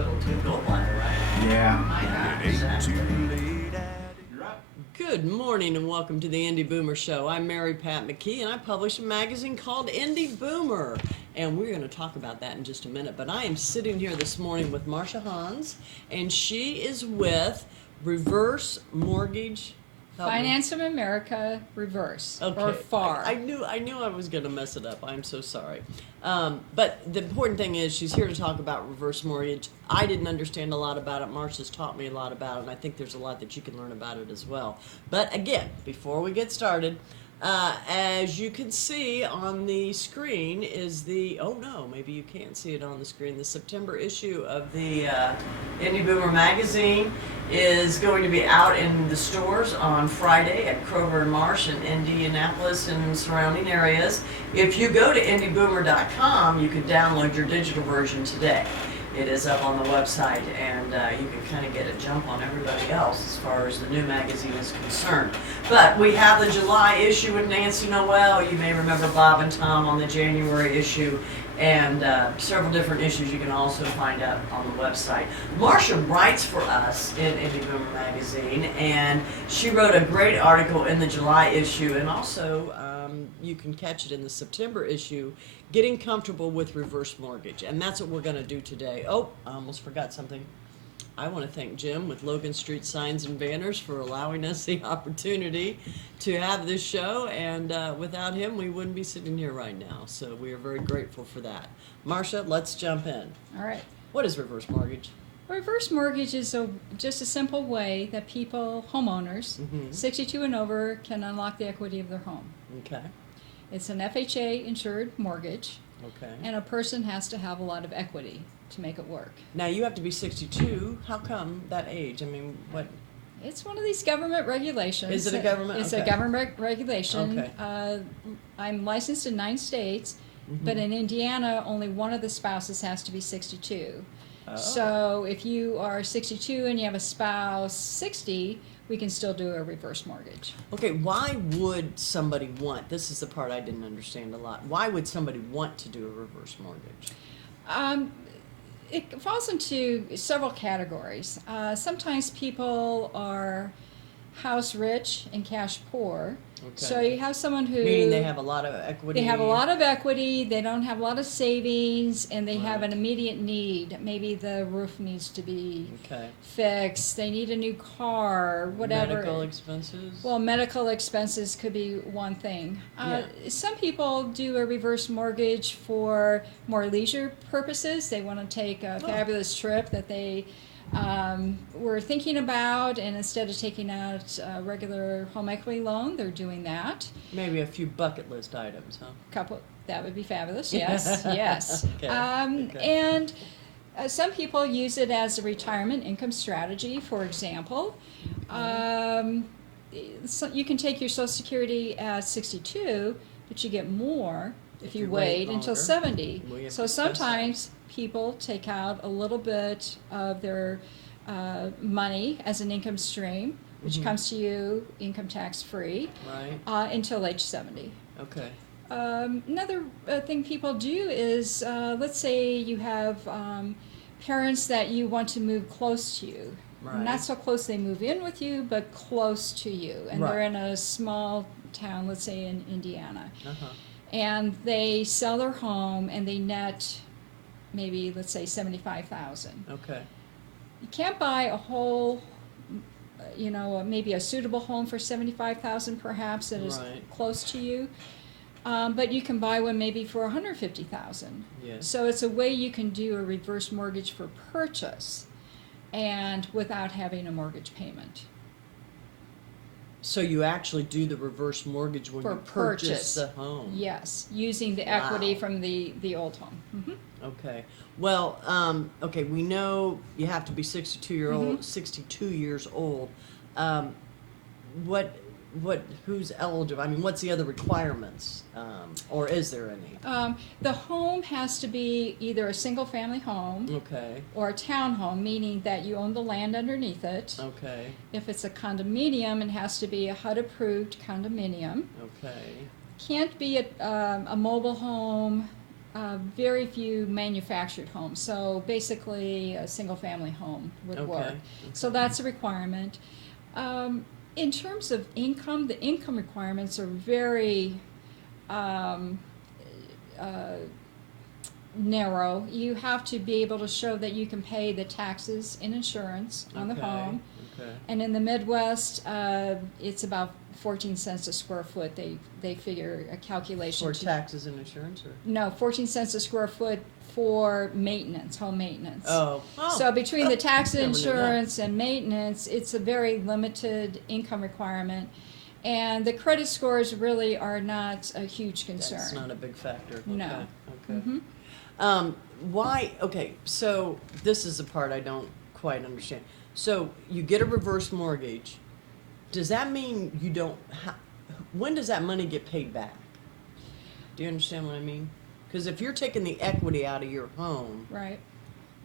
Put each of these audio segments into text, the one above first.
hospital to gallbladder, right? Yeah. Exactly. Good morning and welcome to the Indy Boomer Show. I'm Mary Pat McKee and I publish a magazine called Indy Boomer. And we're going to talk about that in just a minute. But I am sitting here this morning with Marcia Honz, and she is with Reverse Mortgage. Finance of America Reverse, Okay. or FAR. I knew I was going to mess it up. I'm so sorry. But the important thing is she's here to talk about reverse mortgage. I didn't understand a lot about it. Marcia's taught me a lot about it, and I think there's a lot that you can learn about it as well. But again, before we get started, as you can see on the screen is oh no, maybe you can't see it on the screen. The September issue of the Indy Boomer Magazine is going to be out in the stores on Friday at Kroger and Marsh in Indianapolis and surrounding areas. If you go to indyboomer.com, you can download your digital version today. It is up on the website, and you can kind of get a jump on everybody else as far as the new magazine is concerned. But we have the July issue with Nancy Noel. You may remember Bob and Tom on the January issue, and several different issues you can also find out on the website. Marcia writes for us in Indy Boomer Magazine, and she wrote a great article in the July issue, and also you can catch it in the September issue, Getting Comfortable with Reverse Mortgage. And that's what we're going to do today. Oh, I almost forgot something. I want to thank Jim with Logan Street Signs and Banners for allowing us the opportunity to have this show. And without him, we wouldn't be sitting here right now. So we are very grateful for that. Marcia, let's jump in. All right. What is reverse mortgage? Reverse mortgage is just a simple way that people, homeowners, 62 and over, can unlock the equity of their home. Okay. It's an FHA insured mortgage, Okay. and a person has to have a lot of equity to make it work. Now, you have to be 62. How come that age? I mean, what? It's one of these government regulations. Is it a government? It's Okay. a government regulation. Okay. I'm licensed in 9 states, but in Indiana, only one of the spouses has to be 62. Oh. So if you are 62 and you have a spouse 60, we can still do a reverse mortgage. Okay, why would somebody want, this is the part I didn't understand a lot, why would somebody want to do a reverse mortgage? It falls into several categories. Sometimes people are house rich and cash poor. Okay. So you have someone who... Meaning they have a lot of equity. They have a lot of equity, they don't have a lot of savings, and they have an immediate need. Maybe the roof needs to be fixed, they need a new car, whatever. Medical expenses? Well, medical expenses could be one thing. Some people do a reverse mortgage for more leisure purposes. They want to take a fabulous trip that they were thinking about, and instead of taking out a regular home equity loan, they're doing that. Maybe a few bucket list items, huh? That would be fabulous. Yes, yes. Okay. And some people use it as a retirement income strategy. For example, so you can take your Social Security at 62, but you get more if you wait until 70. So sometimes people take out a little bit of their money as an income stream, which comes to you income tax free, until age 70. Okay. Another thing people do is, let's say you have parents that you want to move close to you. Right. Not so close they move in with you, but close to you. And they're in a small town, let's say in Indiana. And they sell their home and they net maybe, let's say, $75,000. Okay. You can't buy a whole, maybe a suitable home for $75,000 perhaps that is close to you. But you can buy one maybe for $150,000. Yes. So it's a way you can do a reverse mortgage for purchase and without having a mortgage payment. So you actually do the reverse mortgage when you purchase the home? Yes, using the equity from the old home. Okay. Well, we know you have to be 62 years old. Who's eligible? I mean, what's the other requirements, or is there any? The home has to be either a single-family home or a townhome, meaning that you own the land underneath it. Okay. If it's a condominium, it has to be a HUD-approved condominium. Okay. Can't be a mobile home. very few manufactured homes. So basically, a single-family home would work. Okay. So that's a requirement. In terms of income, the income requirements are very narrow. You have to be able to show that you can pay the taxes and insurance on the Okay, home. okay. And in the Midwest, it's about 14 cents a square foot. They figure a calculation. For to, taxes and insurance, or? No, 14 cents a square foot for maintenance, home maintenance. Oh. So between the tax Never knew that. insurance and maintenance, it's a very limited income requirement. And the credit scores really are not a huge concern. That's not a big factor. No. Okay. Mhm. Why? Okay, so this is the part I don't quite understand. So you get a reverse mortgage. Does that mean you don't? When does that money get paid back? Do you understand what I mean? Because if you're taking the equity out of your home, Right.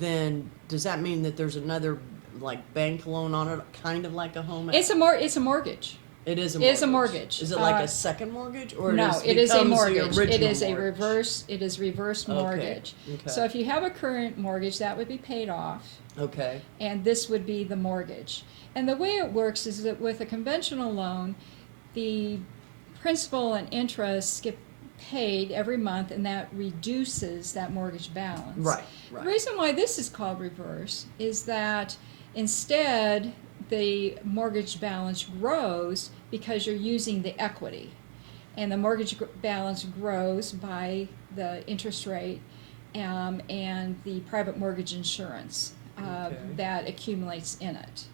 then does that mean that there's another like bank loan on it, kind of like a home? It's a mortgage. It is a mortgage. It is a mortgage. Is it like a second mortgage, or No, it is a becomes the mortgage. It original is a mortgage? reverse. It is reverse Okay, mortgage. okay. So if you have a current mortgage, that would be paid off, Okay. and this would be the mortgage. And the way it works is that with a conventional loan, the principal and interest get paid every month, and that reduces that mortgage balance. Right. The Right. reason why this is called reverse is that instead the mortgage balance grows because you're using the equity, and the mortgage balance grows by the interest rate and the private mortgage insurance Okay. that accumulates in it.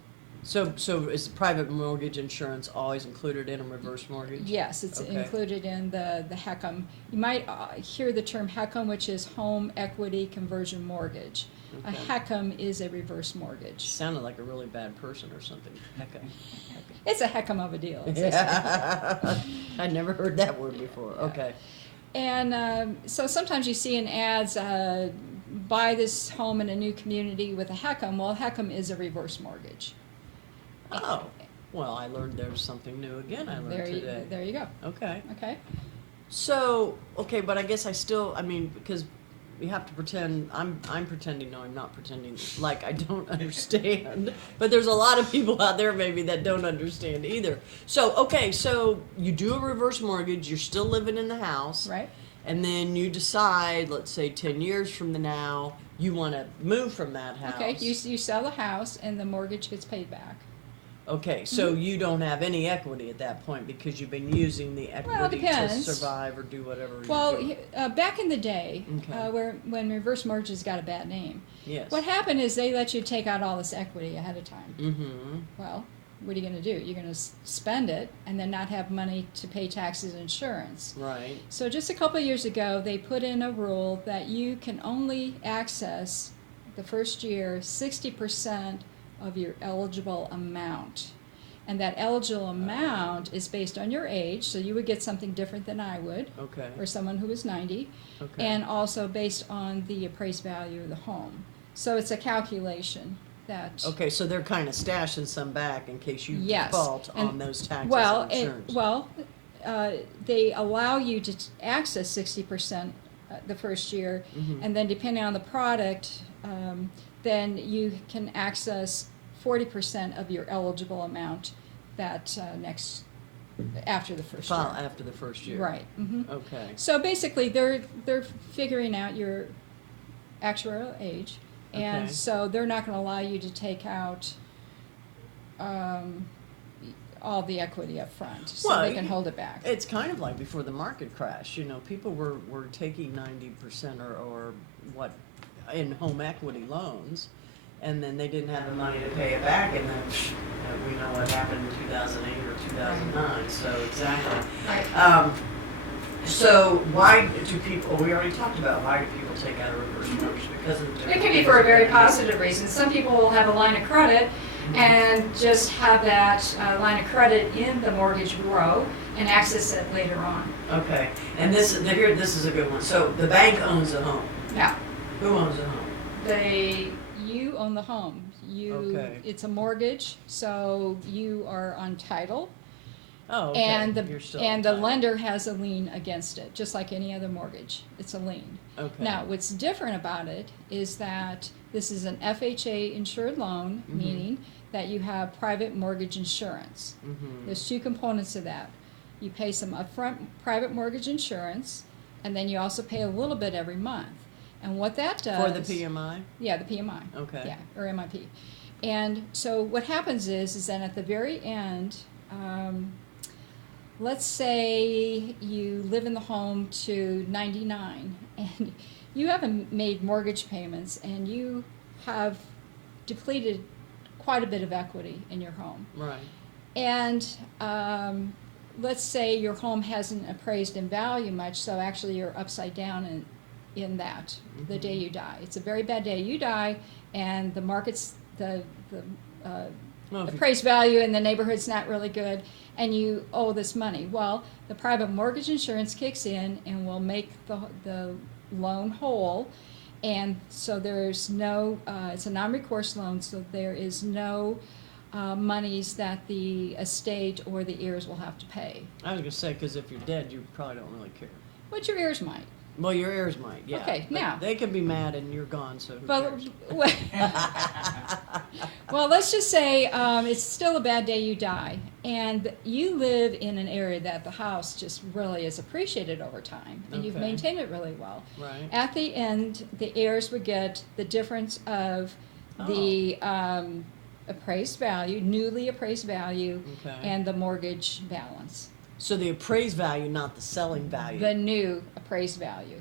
So is private mortgage insurance always included in a reverse mortgage? Yes, it's Okay. included in the HECM. You might hear the term HECM, which is Home Equity Conversion Mortgage. Okay. A HECM is a reverse mortgage. Sounded like a really bad person or something. Hecka. It's a HECM of a deal. Yeah. I'd never heard that word before. Okay. And so sometimes you see in ads, buy this home in a new community with a HECM. Well, HECM is a reverse mortgage. Oh. Well, I learned there's something new again. I learned today. There you go. Okay. Okay. So, okay, but I guess I mean, because you have to pretend, I'm pretending, no, I'm not pretending, like I don't understand. But there's a lot of people out there maybe that don't understand either. So, okay, so you do a reverse mortgage, you're still living in the house. Right. And then you decide, let's say 10 years from now, you want to move from that house. Okay. You sell the house, and the mortgage gets paid back. Okay, so you don't have any equity at that point because you've been using the equity to depends. survive or do whatever Well, you're doing. back in the day, Okay. when reverse mortgages got a bad name, Yes. what happened is they let you take out all this equity ahead of time. Mm-hmm. Well, what are you going to do? You're going to spend it and then not have money to pay taxes and insurance. Right. So just a couple of years ago, they put in a rule that you can only access the first year 60% of your eligible amount. And that eligible amount is based on your age, so you would get something different than I would, Okay. or someone who is 90, Okay. and also based on the appraised value of the home. So it's a calculation that... Okay, so they're kind of stashing some back in case you Yes, default and- on those taxes Well, and insurance. they allow you to access 60% the first year, Mhm. and then depending on the product, then you can access 40% of your eligible amount that after the first File year. after the first year. Right. Okay. So basically, they're figuring out your actuarial age, and Okay. so they're not going to allow you to take out all the equity up front, so Well, they can hold it back. It's kind of like before the market crash. You know, people were taking 90% or what in home equity loans, and then they didn't have the money to pay it back, and then we know what happened in 2008 or 2009. So exactly. Right. So why do people? We already talked about why do people take out a reverse mortgage because of the It can be for a very positive reason. Some people will have a line of credit and just have that line of credit in the mortgage grow and access it later on. Okay, and this is a good one. So the bank owns the home. Now, Who owns the home? you own the home. Okay. It's a mortgage, so you are on title, Oh, okay. and You're still the entitled. lender has a lien against it, just like any other mortgage. It's a lien. Okay. Now, what's different about it is that this is an FHA insured loan, meaning that you have private mortgage insurance. There's two components of that. You pay some upfront private mortgage insurance, and then you also pay a little bit every month. And what that does... For the PMI? Yeah, the PMI. Okay. Yeah, or MIP. And so what happens is that at the very end, let's say you live in the home to 99, and you haven't made mortgage payments, and you have depleted quite a bit of equity in your home. Right. And let's say your home hasn't appraised in value much, so actually you're upside down in that the day you die. It's a very bad day you die, and the market's the appraised value in the neighborhood's not really good, and you owe this money. Well, the private mortgage insurance kicks in and will make the loan whole, and so there's no it's a non-recourse loan, so there is no monies that the estate or the heirs will have to pay. I was going to say, because if you're dead, you probably don't really care. But your heirs might. Well, your heirs might, yeah. Okay, but now... They can be mad and you're gone, so who But, cares? well, let's just say it's still a bad day you die, and you live in an area that the house just really is appreciated over time, and you've Okay. maintained it really well. Right. At the end, the heirs would get the difference of the appraised value, newly appraised value, Okay. and the mortgage balance. So the appraised value, not the selling value. The new appraised value.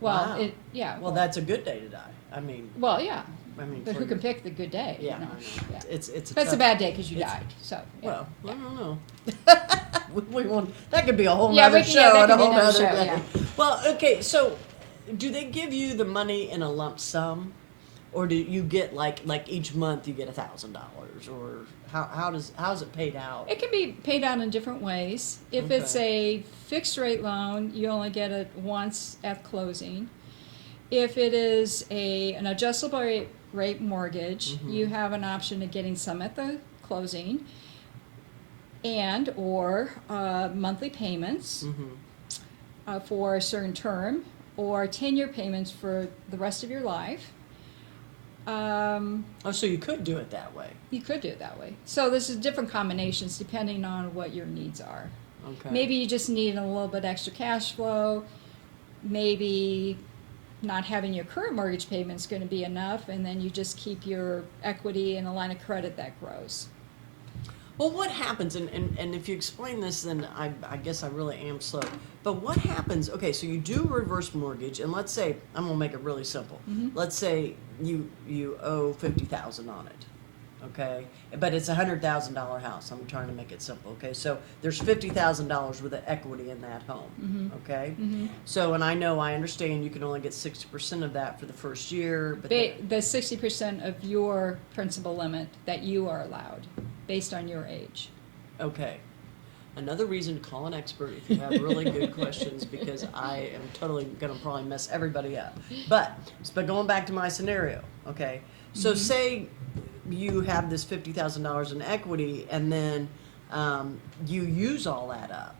Well, Wow. yeah. Well, that's a good day to die. I mean, Well, yeah. for But who your- can pick the good day? Yeah, You know? I know. Yeah. It's But it's a tough- bad day because you it's- died. So yeah. Well, I don't know. we won't, that could be a whole Yeah, nother we can- show yeah, that and a could be whole another nother show, day. yeah. Well, okay, so do they give you the money in a lump sum, or do you get like each month you get $1,000, or how's it paid out? It can be paid out in different ways. If it's a fixed rate loan, you only get it once at closing. If it is an adjustable rate mortgage, you have an option of getting some at the closing and or monthly payments for a certain term, or 10-year payments for the rest of your life. Oh, so you could do it that way. You could do it that way. So this is different combinations depending on what your needs are. Okay. Maybe you just need a little bit extra cash flow. Maybe not having your current mortgage payment is going to be enough, and then you just keep your equity in a line of credit that grows. Well, what happens, and if you explain this, then I guess I really am slow. But what happens, okay, so you do reverse mortgage, and let's say, I'm going to make it really simple. Let's say you owe $50,000 on it, okay? But it's a $100,000 house. I'm trying to make it simple, okay? So there's $50,000 worth of equity in that home, okay? So, and I understand you can only get 60% of that for the first year. But The 60% of your principal limit that you are allowed, based on your age. Okay. Another reason to call an expert if you have really good questions, because I am totally going to probably mess everybody up. But going back to my scenario, okay? So say you have this $50,000 in equity, and then you use all that up.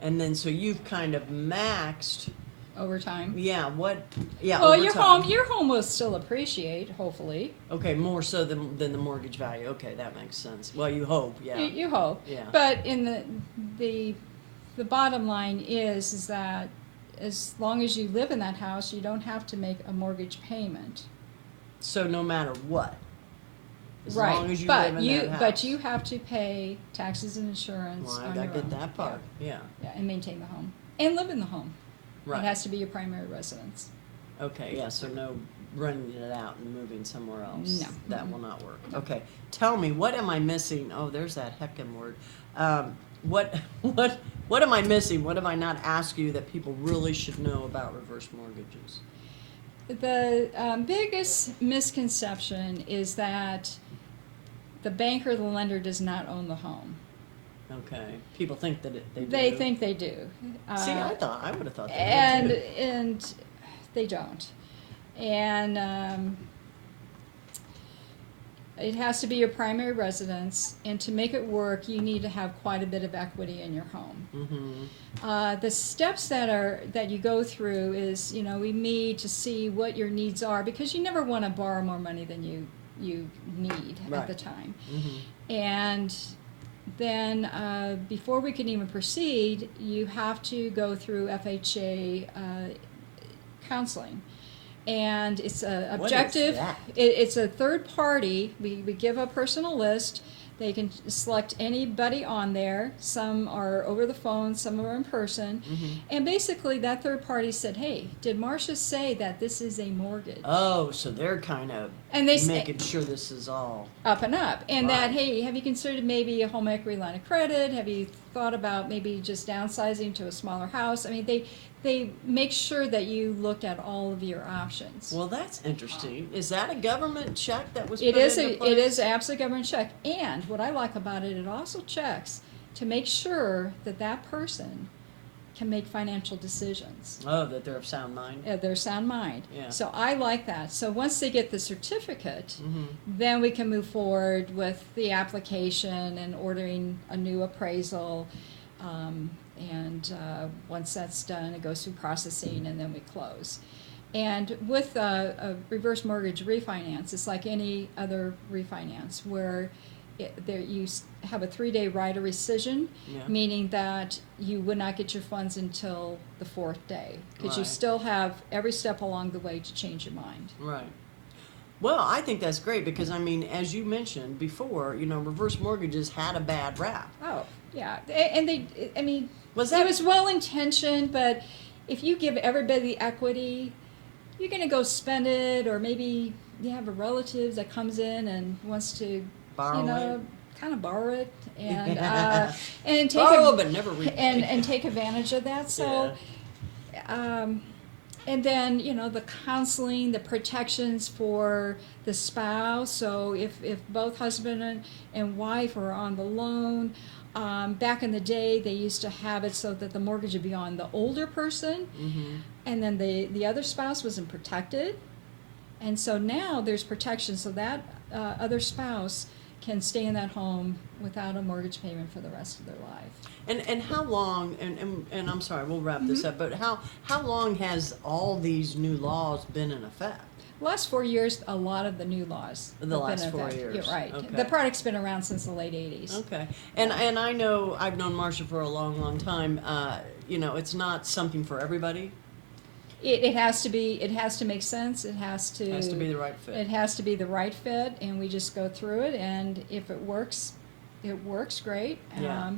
And then so you've kind of maxed. Over time. Yeah, Well, over your time. your home will still appreciate, hopefully. Okay, more so than the mortgage value. Okay, that makes sense. Well, you hope, yeah. You hope. Yeah. But in the bottom line is that as long as you live in that house, you don't have to make a mortgage payment. So no matter what, as Right. long as you But live in that house. But you have to pay taxes and insurance Well, on I your get own. that part. Yeah. Yeah, and maintain the home and live in the home. Right. It has to be your primary residence. Okay. Yeah. So no running it out and moving somewhere else. No. That will not work. Okay. Tell me, what am I missing? Oh, there's that heckin' word. What am I missing? What have I not asked you that people really should know about reverse mortgages? The biggest misconception is that the bank or the lender does not own the home. Okay. People think that they do. They think they do. See, I would have thought they and did too. It has to be your primary residence, and to make it work, you need to have quite a bit of equity in your home. Mm-hmm. The steps that you go through is, we meet to see what your needs are, because you never want to borrow more money than you need at the time. Mm-hmm. And then before we can even proceed, you have to go through FHA counseling. And it's a objective. What is that? It's a third party. We give a person a list. They can select anybody on there. Some are over the phone, some are in person. Mm-hmm. And basically that third party said, hey, did Marcia say that this is a mortgage? Oh, so they're kind of making sure this is all up and up. And right. that, hey, have you considered maybe a home equity line of credit? Have you thought about maybe just downsizing to a smaller house? I mean, they make sure that you looked at all of your options. Well, that's interesting. Is that a government check that was It put is into place? It is absolutely a government check. And what I like about it, it also checks to make sure that that person can make financial decisions. Oh, that they're of sound mind? They're sound mind. Yeah. So I like that. So once they get the certificate, Mm-hmm. then we can move forward with the application and ordering a new appraisal. And once that's done, it goes through processing, and then we close. And with a reverse mortgage refinance, it's like any other refinance, where you have a 3-day right of rescission, Yeah. meaning that you would not get your funds until the 4th day, because you Right. still have every step along the way to change your mind. Right. Well, I think that's great because, I mean, as you mentioned before, reverse mortgages had a bad rap. Oh, yeah. And it was well intentioned, but if you give everybody the equity, you're going to go spend it, or maybe you have a relative that comes in and wants to, Borrow kind of borrow it and take borrow but never repay. and take advantage of that. So, and then the counseling, the protections for the spouse. So if both husband and wife are on the loan. Back in the day, they used to have it so that the mortgage would be on the older person, Mm-hmm. and then the other spouse wasn't protected. And so now there's protection, so that other spouse can stay in that home without a mortgage payment for the rest of their life. And how long? And I'm sorry, we'll wrap this up. But how long has all these new laws been in effect? The last 4 years, a lot of the new laws. The have been last in 4 effect. years. You're right. Okay. The product's been around since the late 80s. Okay. And I know I've known Marcia for a long time. It's not something for everybody. It has to be. It has to make sense. It has to be the right fit. It has to be the right fit, and we just go through it. And if it works great. Yeah.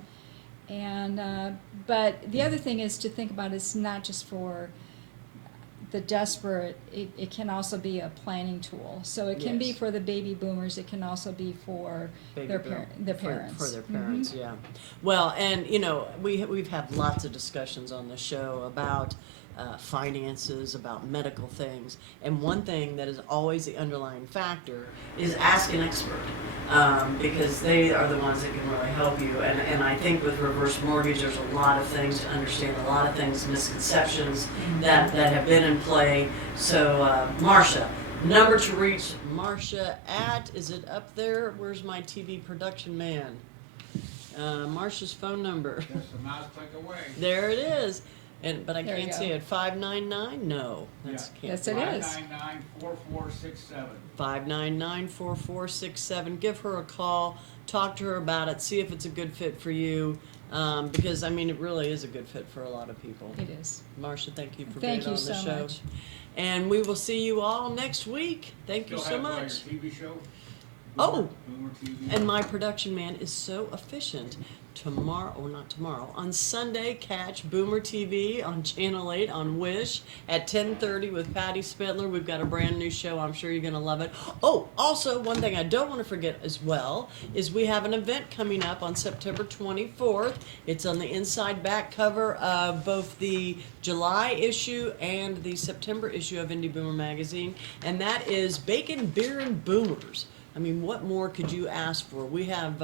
But the other thing is to think about, it's not just for the desperate. It can also be a planning tool. So it can be Yes. for the baby boomers. It can also be for their parents. For their parents, yeah. Well, and we've had lots of discussions on the show about finances, about medical things, and one thing that is always the underlying factor is ask an expert, because they are the ones that can really help you. And I think with reverse mortgage, there's a lot of things to understand, a lot of things, misconceptions that have been in play. So, Marcia, number to reach Marcia at, is it up there? Where's my TV production man? Marcia's phone number. Just a mouse click away. There it is. But I There you can't go. see it. 599? No. That's Yeah. can't Yes, it is. 599-4467. 599-4467. Give her a call. Talk to her about it. See if it's a good fit for you. Because, it really is a good fit for a lot of people. It is. Marcia, thank you for Thank being you on the so show. much. And we will see you all next week. Thank you so much. Still have your TV show? Oh. Boomer TV. And my production man is so efficient. On Sunday, catch Boomer TV on Channel 8 on Wish at 10:30 with Patty Spitler. We've got a brand new show. I'm sure you're going to love it. Oh, also, one thing I don't want to forget as well is we have an event coming up on September 24th. It's on the inside back cover of both the July issue and the September issue of Indy Boomer Magazine, and that is Bacon, Beer, and Boomers. What more could you ask for? We have,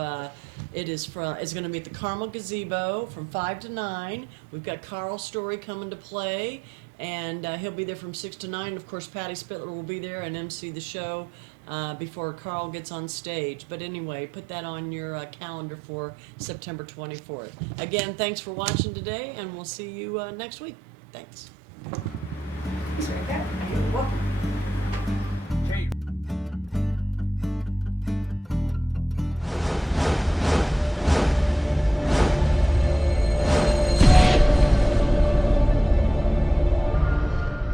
it's going to be at the Carmel Gazebo from 5 to 9. We've got Carl Story coming to play, and he'll be there from 6 to 9. Of course, Patty Spitler will be there and MC the show. before Carl gets on stage. But anyway, put that on your calendar for September 24th. Again, thanks for watching today, and we'll see you next week. Thanks. You're welcome.